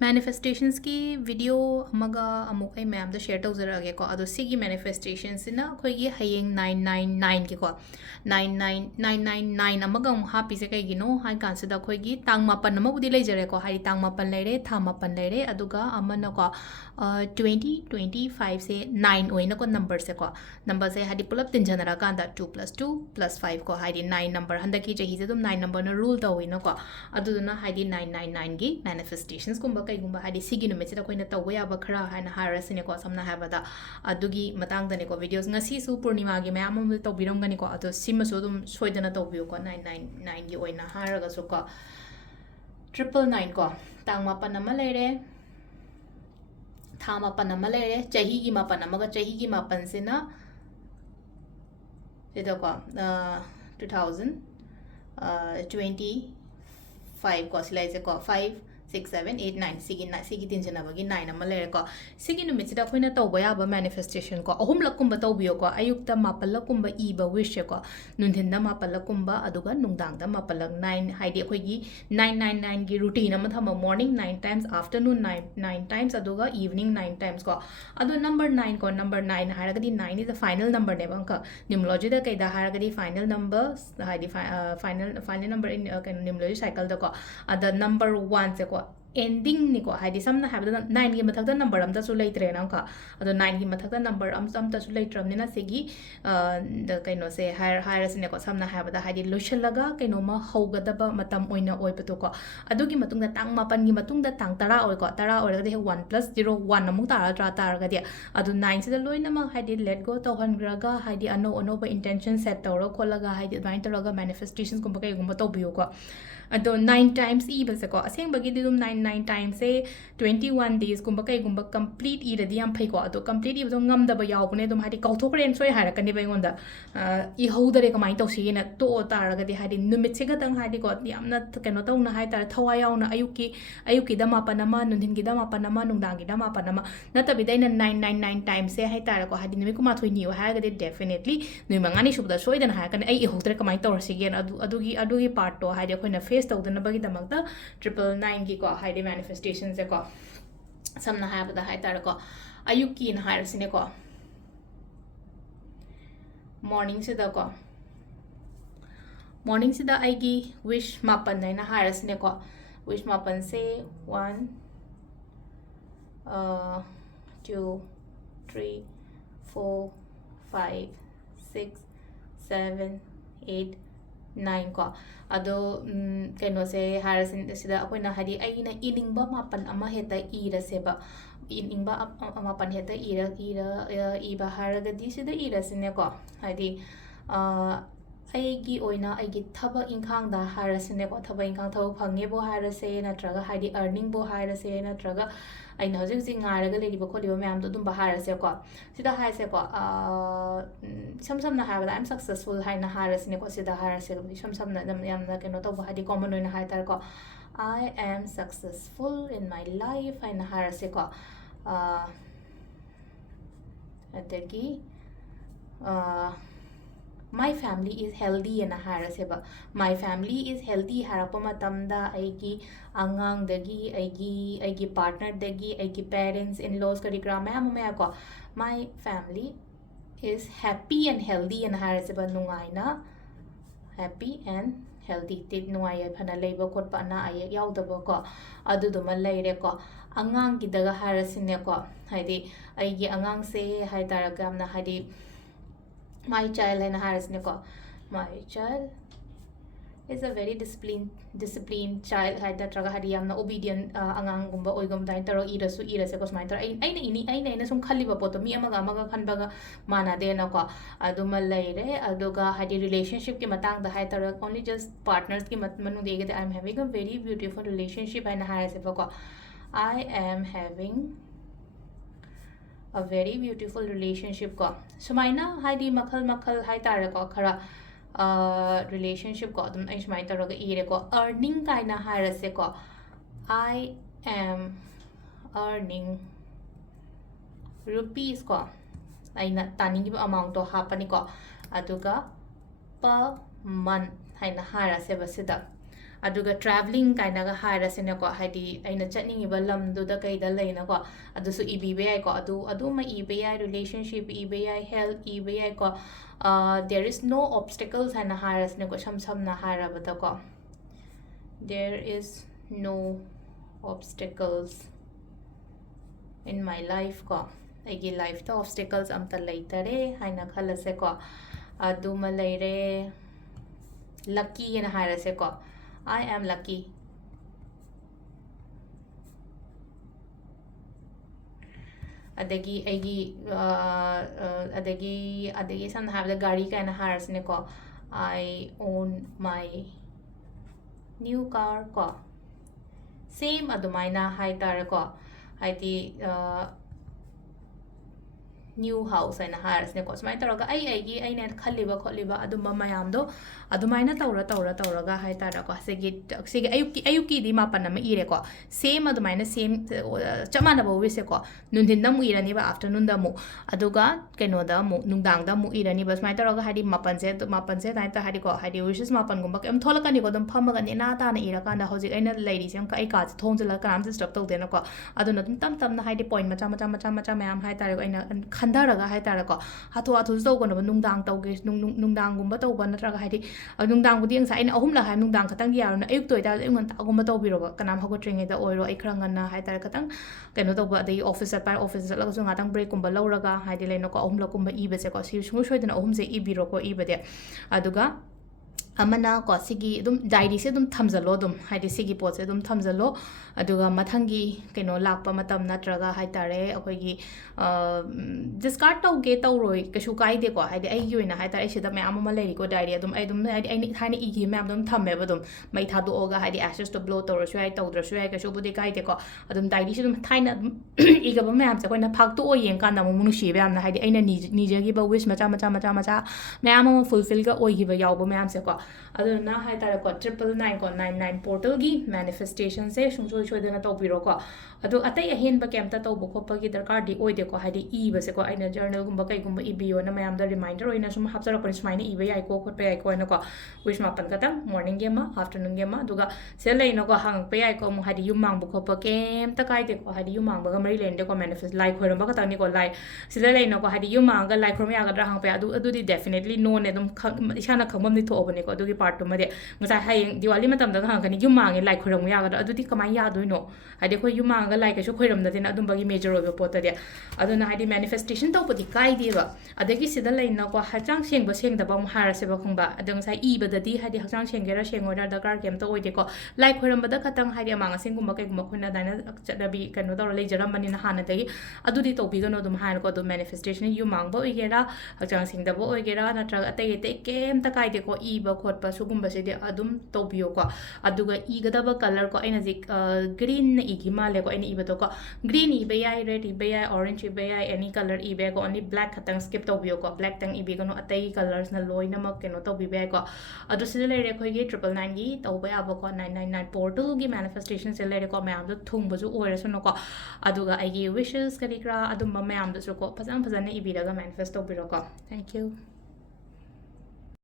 manifestations की video amaga amuk ai ma'am da share tawzarage ko ado sigi manifestations na khoi gi hayeng 999 ki ko 99999 amaga happy se kai gi no hai kan se da khoi gi tang mapan ama budi leijare ko hai tang mapan leire tha mapan leire aduga amana ko 2025 se 9 oina ko number se ko number se hadi pulap tinjanara kan da 2 plus 2 plus 5 ko hai 9 number handa ki jahi se dum 9 number na rule tawina ko aduduna hai 999 gi manifestations kumba kaigumba hadi sigi numit sida koina tawba yaba khara hana harasine ko samna habada adugi matang dane ko videos ngasi su purnima gi mayam am tawbiram gani ko ado sima so dum soidana tawbiu ko 999 gi oina haraga so ko 999 ko tangma panama lere thama panama lere chahi gi ma panama ga chahi gi ma pansina sida ko 2025 ko silai se ko 5 6 7 8 9 sigi tin jana bagi 9 ama lere ko sigi numit sida khoina tawba ya ba manifestation ko ahum lakum ba tawbiyo ko ayukta mapal lakum ba i ba wish ko nundhin da mapal lakum ba aduga nungdang da mapal 9 haidi khoi gi 999 gi routine ama thama morning 9 times afternoon 9 times aduga evening 9 times ko adu number 9 ko number 9 haragadi 9 is the final number ne bang ka numerology da kai da haragadi final number haidi final number in numerology cycle da ko ada number 1 se ko ending ni ko haidi samna habda 9 gi mathak da number am da su leitre na ka ado 9 gi mathak da number am ta su leitram ni na segi da kaino se higher ne ko samna habda haidi lotion laga kaino ma hogada ba matam oina oi pato ko adu gi matung da tang mapan gi matung da tang tara oi ko tara oi ga de 1 plus 0 1 amu tara tara ga de adu 9 se da loina ma haidi let go to 100 ga haidi ano ba intention set tawro kholaga haidi bain taraga manifestations kumba kai gumba to biyo ko ado 9 times e base ko aseng bagi dum 9 times se 21 days kumba kai gumba complete e da diam phai ko ado complete e ngam da ba yaw bune dum hadi kauthokren soi hara kan ba ngonda e hodare kamai to si na to tar ga di hadi numit se ga dang hadi ko yamna keno to na hai tar thawai yaw na ayuki da ma panama nundin gi da ma panama nungdang gi da ma panama na ta bidai na 999 times se hai tar ko hadi numi kuma thoi ni ha ga de definitely nui mangani subda soi da ha kan ai e hodare kamai to si gen adugi part to hadi khoi na face tawdana bagi damakta 999 gi ko haide manifestations ko samna habada hai tar ko ayuki in higher sine ko morning se da ko morning se da aigi wish mapan na higher sine ko wish mapan se 1 2 3 4 5 6 7 8 9 ko ado kaino se harasin sida akoina hadi aina iningba mapan ama heta ira seba iningba mapan heta ira haraga di sida ira sine ko hadi aigi oina aigi thaba inkhang da harasine ko thaba inkhang thau phange bo harase natraga hadi earning bo harase natraga aina hojik jing ngaraga leriba kholiba mayam do dum harase ko sida haise ko sam na habada I'm successful haina harasine ko sida harase sam na yam na keno to hadi common oina hai tar ko I am successful in my life haina harase ko adagi my family is healthy and haraseba my family is healthy harapa matamda aigi angang dagi aigi partner dagi aigi parents in laws karigram ma ko my family is happy and healthy and haraseba nungaina happy and healthy tit nungai phana leiba khotpa na ay yaudaba ko adu duma leire ko angang gi daga harasine ko haidi aigi angang se hai taragam na haidi my child and harasne ko my child is a very disciplined child hai da traga hadi yamna obedient angang gumba oigum dai taro ira se ko smai tar aina sum khali ba poto mi amaga khanbaga mana de na ko aduma leire aduga hadi relationship ki matang da hai tar only just partners ki manu de ge I'm having a very beautiful relationship and harase ko I am having a very beautiful relationship ko sumaina haidi makhal hai tar ko khara relationship ko dum ai sumai tar ga ire ko earning kaina harase ko I am earning rupees ko aina tani gi amount to hapani ko aduga per month haina harase basida aduga traveling kainaga hairasine ko haidi aina chatningi ba lamdu da kaida leina ko adusu ibi ai ko adu ma ibi ai relationship ibi ai health ibi ai ko there is no obstacles haina hairasine ko sam na hairabata ko there is no obstacles in my life ko aigi life ta obstacles amta leitare haina khalase ko aduma leire lucky ena hairase ko I am lucky adagi aigi adagi sam habla gari ka ena hairasne ko I own my new car ko same adumaina hai tar ko haiti new house and hires ne cos my taraga I net khaliba kholiba aduma mayamdo adumaina tauraga hai taraga segi ayuki di mapana ma ire ko same adumaina same chamana bo wise ko nundin da mu irani ba afternoon da mu aduga keno da mu nungdang da mu irani bas my taraga hadi mapan se dai ta hadi ko hadi wishes mapan gumba kem tholaka ni ko dum phamaga ni na ta na ira kanda hoji aina lady sem ka ai ka thongjala karam disturb tau de na ko aduna dum tam na hadi point macha mayam hai taraga aina khandaraga hai tarako hathu zo ko no nungdang tawge nungdang gumba tawba natraga haidi nungdang budi ang sa ina ahum la hai nungdang khatang yaru na ayuk toy da ngon ta gumba tawbiro ba kanam hago tringe da oiro ai khranga na hai tar khatang keno tawba dai office at par office la so ngatang break gumba lawraga haidi le no ko ahum la gumba ibe se ko si shmu shoidana ahum se ibiro ko ibade aduga amana ko sigi dum diary se dum thamjalo dum haidi sigi pot se dum thamjalo aduga mathangi keno lakpa matam natraga haitare akoigi discard tauge tauroi kashu kaide ko haidi ai yoina haitare sida me amama leri ko diary dum ai dum haidi ai thani igi me dum thamme ba dum mai thadu oga haidi ashes to blow tawra shu ai tawdra shu ai kashu budi kaide ko adum diary se dum thaina iga ba me am se ko na phak to o yeng kan na mu nu shi ba am na haidi aina nijagi ba wish macha me amama fulfill ga oi gi ba yaw ba me am se ko aduna hai tara ko 999 portal gi manifestation se shungchoi choidana tawbiro ko adu atai ahen ba kemta tawbo khopa gi darkar di oide ko hadi e ba se ko aina journal gumba kai gumba ibio na mayam da reminder oina sum hapsara ko smaina ibe ai ko khotpa ai ko na ko wish ma pan kata morning game ma afternoon game ma duga se lai no ko hang pe ai ko mu hadi yumang bu khopa kem ta kai de ko hadi yumang ba ga mari len de ko manifest like khoram ba kata ni ko like sila lai no ko hadi yumang ga like khoram ya ga dra hang pe adu di definitely no ne dum isana khambam ni tho obane ko adu gi part to made ngasa hayeng diwali matam da hang kani yumang like khoram ya ga adu di kamai ya do no hadi ko yumang ga like so khoram da den adum bagi major obo pot de aduna hadi manifestation to podi kai di ba adagi sida lai na ko hachang seng ba seng da ba mu har se ba khong ba adang sai i ba da di hadi hachang seng gera seng order da kar kem to oide ko like khoram ba da khatang hadi amang seng gum ba kai gum khoina da na chada bi kanu da le jaram bani na hana dagi adu di to bi ga no dum har ko dum manifestation yumang ba oigera hachang seng da ba oigera na tra atai te kem ta kai de ko i ba khot pa sugum ba se de adum to biyo ko aduga i ga da ba color ko aina zik green na i gi male ko aina i ba to ko green ibe ai red ibe ai orange ibe ai any color ibe ko only black khatang skip to biyo ko black tang ibe ko no atai colors na loina ma keno to bibe ko adu sile le re khoi gi 999 gi to ba ba ko 999 portal gi manifestation sile le ko ma am do thung bu ju oire so no ko aduga ai gi wishes kali kra adum ma am do so ko phajam phajana ibe daga manifest to biro ko thank you